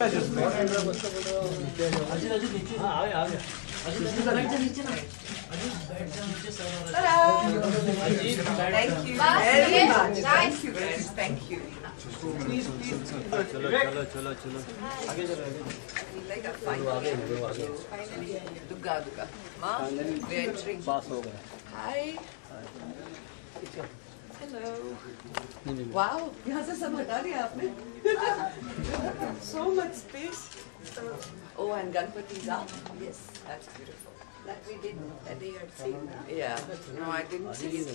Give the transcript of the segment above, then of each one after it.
Thank you very much. Thank you very much. Thank you. चलो Duga. Ma, we are entering. Hi. Hello. Wow, यहाँ से सब हटा दिया आपने. So much space. Oh, and Ganpati's up. Yes, that's beautiful. That we did that day at sea. Yeah. No, I didn't see it.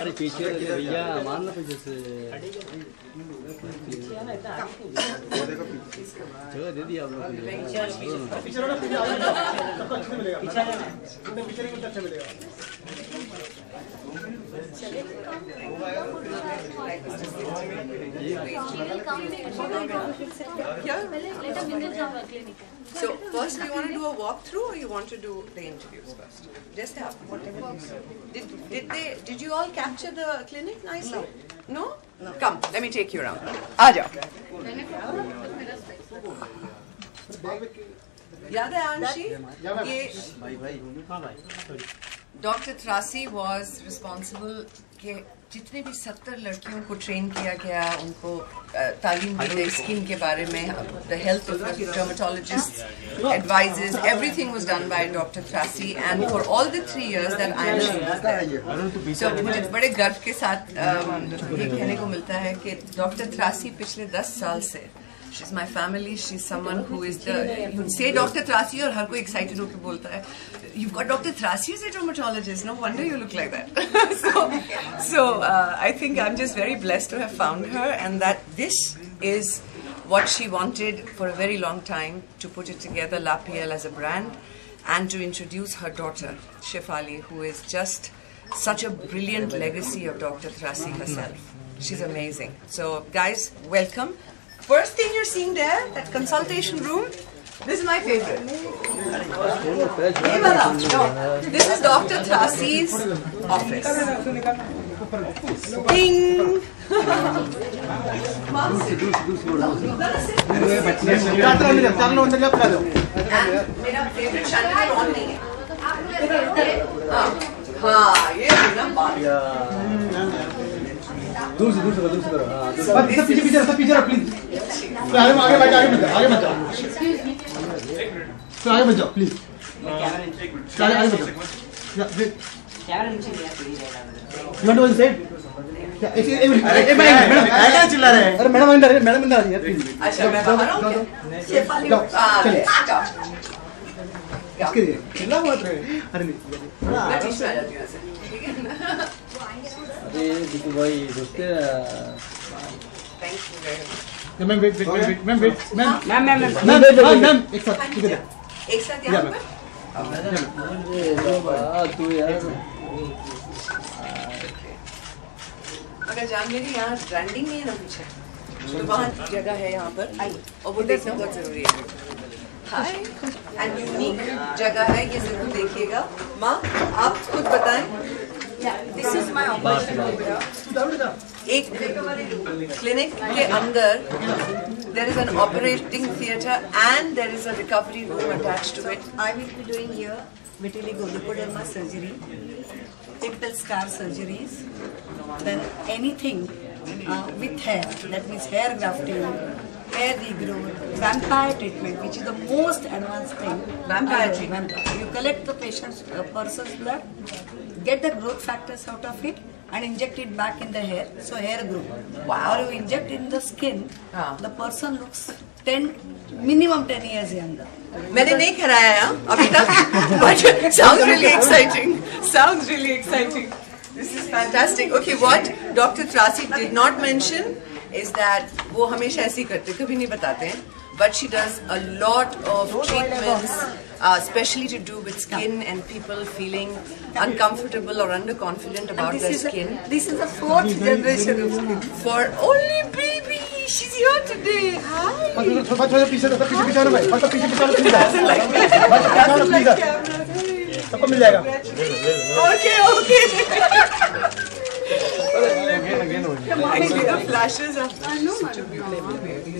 अरे पीछे भैया मारना पीछे से जगह दे दी आप लोग So first we want to do a walkthrough, or you want to do the interviews first? Just have whatever. Did you all capture the clinic nicely? No? No. Come, let me take you around. Aaja. याद है आंशी? Dr. Trasi was responsible कि जितने भी 70 लड़कियों को train किया गया, उनको तालीम दी गई स्किन के बारे में, the health of the dermatologists, advices, everything was done by Dr. Trasi, and for all the 3 years that I was there. So मुझे बड़े गर्व के साथ ये कहने को मिलता है कि Dr. Trasi पिछले 10 साल से, she's my family, she's someone who is the, you say Dr. Trasi और हर कोई excited होकर बोलता है, you've got Dr. Trasi as a dermatologist, no wonder you look like that. so I think I'm just very blessed to have found her, and that this is what she wanted for a very long time, to put it together, L'Apiel as a brand, and to introduce her daughter, Shefali, who is just such a brilliant legacy of Dr. Trasi herself. She's amazing. So guys, welcome. First thing you're seeing there, that consultation room, this is my favorite. This is Dr. Trasi's office. Ding! मेरा favorite channel on नहीं है. हाँ, ये ना बात. दूर से करो हाँ पीछे रख प्लीज आगे मत जाओ प्लीज आगे मत जाओ कैमरा नीचे लिया please you want to side एक मैडम चिल्ला रहे हैं. अरे मैडम अंदर आ रही है प्लीज. अच्छा मैं बाहर आऊं क्या? चलिए इसके लिए चिल्ला मत रहे. अरे नहीं मैं बीच में आ जाती हूं ऐसे, ठीक है ना? अरे दीपू भाई दोस्ते thank you very much. Ma'am एक साथ एक साथ यहाँ पर तू यार अगर जान मेरी यहाँ ब्रांडिंग नहीं है ना पीछे, तो वहाँ जगह है यहाँ पर, और वो देखना बहुत जरूरी है. हाय, एंड यूनिक जगह है, ये जरूर देखिएगा. माँ आप खुद बताएं. This is my operation. एक क्लिनिक के अंदर there is an operating theatre and there is a recovery room attached to it. I will be doing here vitiligo leukoderma surgery, pimple scar surgeries, then anything with hair, that means hair grafting, hair regrowth, vampire treatment, which is the most advanced thing. Vampire treatment. You collect the person's blood, get the growth factors out of it, and inject it back in the hair, so hair grow. Wow. Or you inject in the skin, the person looks minimum 10 years younger. मैंने नहीं कराया है अभी तक, but sounds really exciting. Sounds really exciting. This is fantastic. Okay, what Dr. Trasi did not mention is that वो हमेशा ऐसे ही करते, कभी नहीं बताते हैं. But she does a lot of treatments, especially to do with skin and people feeling uncomfortable or underconfident about their skin. This is the 4th generation of skin. For only baby, she's here today. Hi. पीछे Doesn't like cameras. सबको मिल जाएगा। Okay, okay. Flashes of such a beautiful baby.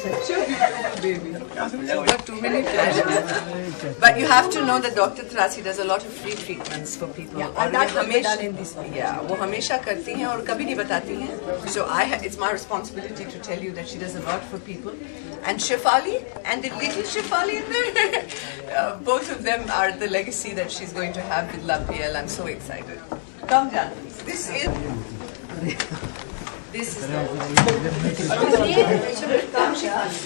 Such a beautiful baby. You've got too many flashes. But you have to know that Dr. Trasi does a lot of free treatments for people. Yeah, and that will be done in this one. Yeah, वो हमेशा करती हैं और कभी नहीं बताती हैं. So it's my responsibility to tell you that she does a lot for people. And Shefali and the little Shefali in there, both of them are the legacy that she's going to have with La PL. I'm so excited. Come down. This is. This is. Come, Shefali.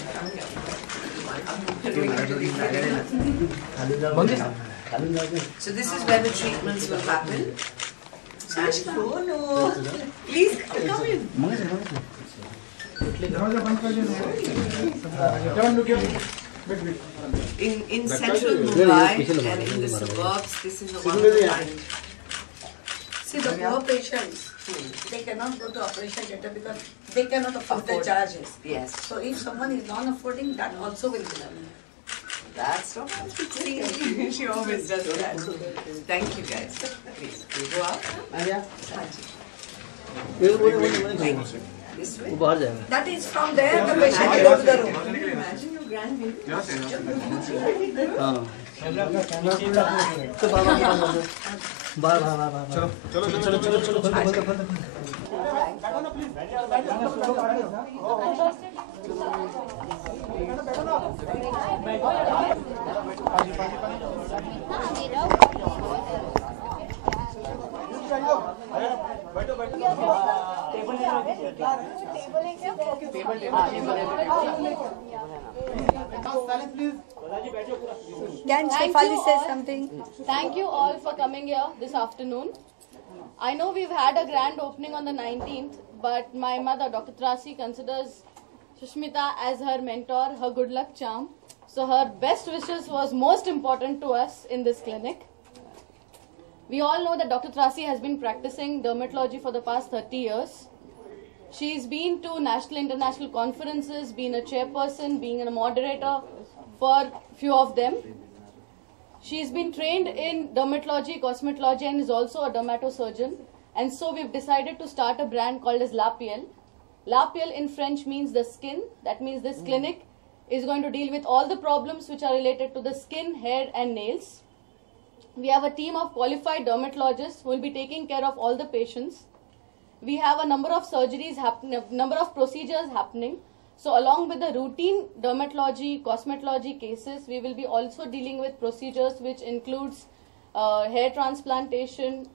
So this is where the treatments will happen. Oh no! Please come in. In central Mumbai and in the suburbs, this is a one kind. See, the poor patients, they cannot go to operation theatre because they cannot afford the charges. Yes. So if someone is non-affording, that also will be done. That's what she always does that. Thank you guys. Please, go out. This way. वो बाहर जाएगा. That is from there, the patient will go to the room. Imagine your grandbaby. हाँ. Can Shefali say something? Thank you all for coming here this afternoon. I know we've had a grand opening on the 19th, but my mother, Dr. Trasi, considers Sushmita as her mentor, her good luck charm. So her best wishes was most important to us in this clinic. We all know that Dr. Trasi has been practicing dermatology for the past 30 years. She's been to national, international conferences, been a chairperson, being a moderator for few of them. She's been trained in dermatology, cosmetology, and is also a dermatosurgeon. And so we've decided to start a brand called as La PL. La PL in French means the skin. That means this clinic is going to deal with all the problems which are related to the skin, hair, and nails. We have a team of qualified dermatologists who will be taking care of all the patients. We have a number of surgeries happening, a number of procedures happening. So along with the routine dermatology, cosmetology cases, we will be also dealing with procedures which includes hair transplantation,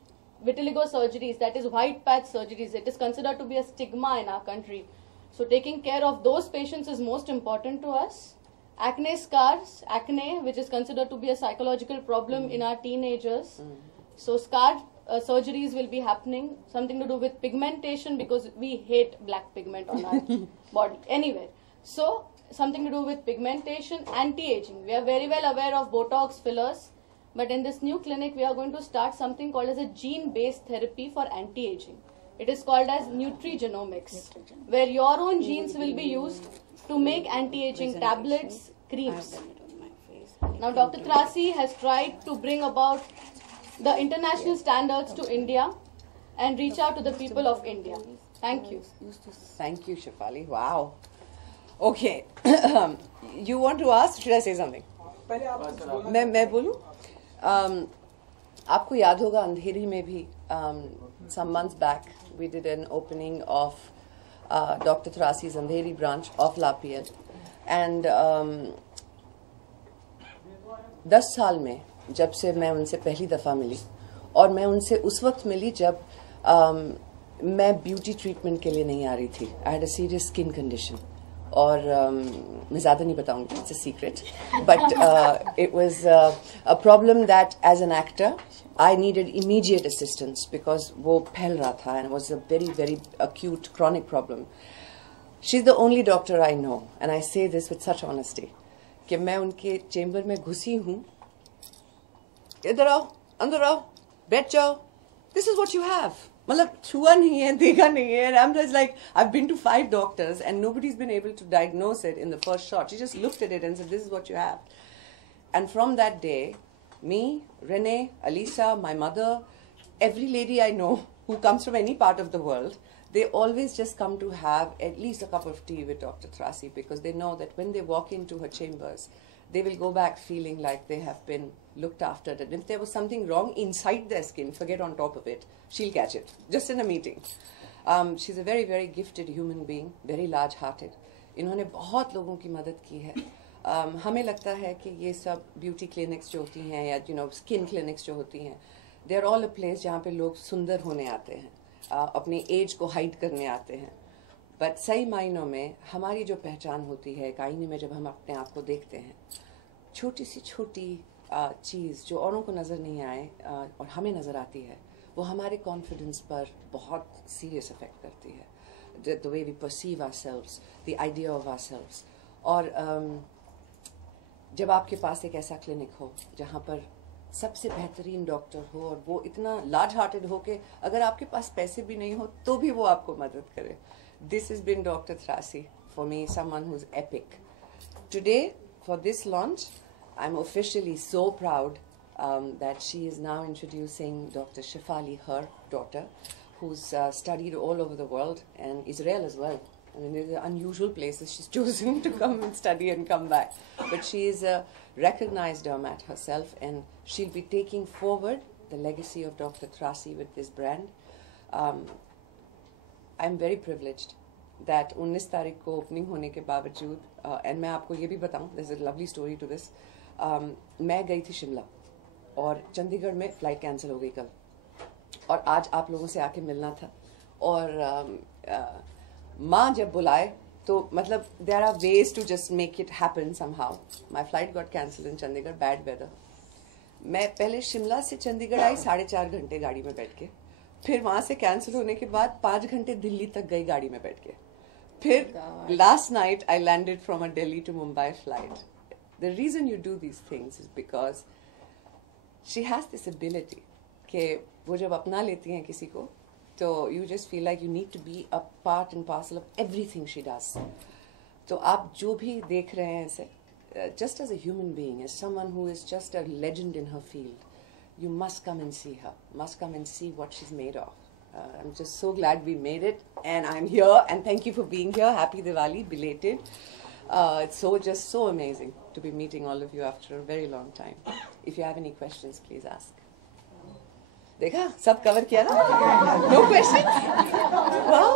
vitiligo surgeries, that is white patch surgeries. It is considered to be a stigma in our country. So taking care of those patients is most important to us. Acne scars, acne, which is considered to be a psychological problem in our teenagers. So scar surgeries will be happening, something to do with pigmentation because we hate black pigment on our body anywhere. So something to do with pigmentation, anti-aging. We are very well aware of Botox fillers, but in this new clinic we are going to start something called as a gene-based therapy for anti-aging. It is called as nutrigenomics, where your own genes will be used to make anti-aging tablets, creams. Now Dr. Trasi has tried to bring about the international standards to India and reach out to the people of India. Thank you. Thank you, Shefali. Wow. Okay. You want to ask? Should I say something? मैं बोलूं? आपको याद होगा अंधेरी में भी some months back we did an opening of Dr. Trasi's Andheri branch of La PL, and 10 साल में जब से मैं उनसे पहली दफ़ा मिली और मैं उनसे उस वक्त मिली जब मैं ब्यूटी ट्रीटमेंट के लिए नहीं आ रही थी. I had a serious skin condition और मैं ज़्यादा नहीं बताऊंगी, it's a secret, but it was a problem that as an actor I needed immediate assistance because वो फैल रहा था and it was a very, very acute, chronic problem. She's the only doctor I know, and I say this with such honesty, कि मैं उनके chamber में घुसी हूँ, इधर आओ, अंदर आओ, बैठ जाओ, this is what you have. मतलब छुआ नहीं है, देखा नहीं है, and I'm just like, I've been to 5 doctors and nobody's been able to diagnose it in the first shot. She just looked at it and said, this is what you have. And from that day, me, Renee, Alisa, my mother, every lady I know who comes from any part of the world, they always just come to have at least a cup of tea with Dr. Trasy, because they know that when they walk into her chambers, they will go back feeling like they have been looked after. And if there was something wrong inside their skin, forget on top of it, she'll catch it, just in a meeting. She's a very, very gifted human being, very large-hearted. इन्होंने बहुत लोगों की मदद की है. हमें लगता है कि ये सब ब्यूटी क्लिनिक्स जो होती हैं या स्किन क्लिनिक्स जो होती हैं, they are all a place जहाँ पे लोग सुंदर होने आते हैं, अपनी एज को हाइड करने आते हैं. बट सही मायनों में हमारी जो पहचान होती है एक आईने में जब हम अपने आप को देखते हैं, छोटी सी छोटी चीज़ जो औरों को नज़र नहीं आए और हमें नज़र आती है, वो हमारे कॉन्फिडेंस पर बहुत सीरियस इफेक्ट करती है. The way we perceive ourselves, the idea of ourselves. और जब आपके पास एक ऐसा क्लिनिक हो जहाँ पर सबसे बेहतरीन डॉक्टर हो और वो इतना लार्ज हार्टेड हो कि अगर आपके पास पैसे भी नहीं हो तो भी वो आपको मदद करे. This has been Dr. Trasy, for me, someone who's epic. Today, for this launch, I'm officially so proud that she is now introducing Dr. Shefali, her daughter, who's studied all over the world, and Israel as well. I mean, these are unusual places she's chosen to come and study and come back. But she is a recognized dermat herself, and she'll be taking forward the legacy of Dr. Trasy with this brand. I'm very privileged that 19 तारीख को opening होने के बावजूद, and मैं आपको ये भी बताऊं, there's a lovely story to this. मैं गई थी शिमला और चंडीगढ़ में फ़्लाइट कैंसिल हो गई कल, और आज आप लोगों से आके मिलना था. और माँ जब बुलाए तो मतलब there are ways to just make it happen somehow. My flight got cancelled in Chandigarh, bad weather. मैं पहले शिमला से चंडीगढ़ आई 4.5 घंटे गाड़ी में बैठ के, फिर वहाँ से कैंसिल होने के बाद 5 घंटे दिल्ली तक गई गाड़ी में बैठ के, फिर last night I landed from a Delhi to Mumbai flight. The reason you do these things is because she has this ability कि वो जब अपना लेती हैं किसी को तो you just feel like you need to be a part and parcel of everything she does. तो आप जो भी देख रहे हैं इसे, just as a human being, as someone who is just a legend in her field, you must come and see her, must come and see what she's made of. I'm just so glad we made it, and I'm here, and thank you for being here. Happy Diwali, belated. It's just so amazing to be meeting all of you after a very long time. If you have any questions, please ask. देखा, सब cover किया ना? No questions? Wow.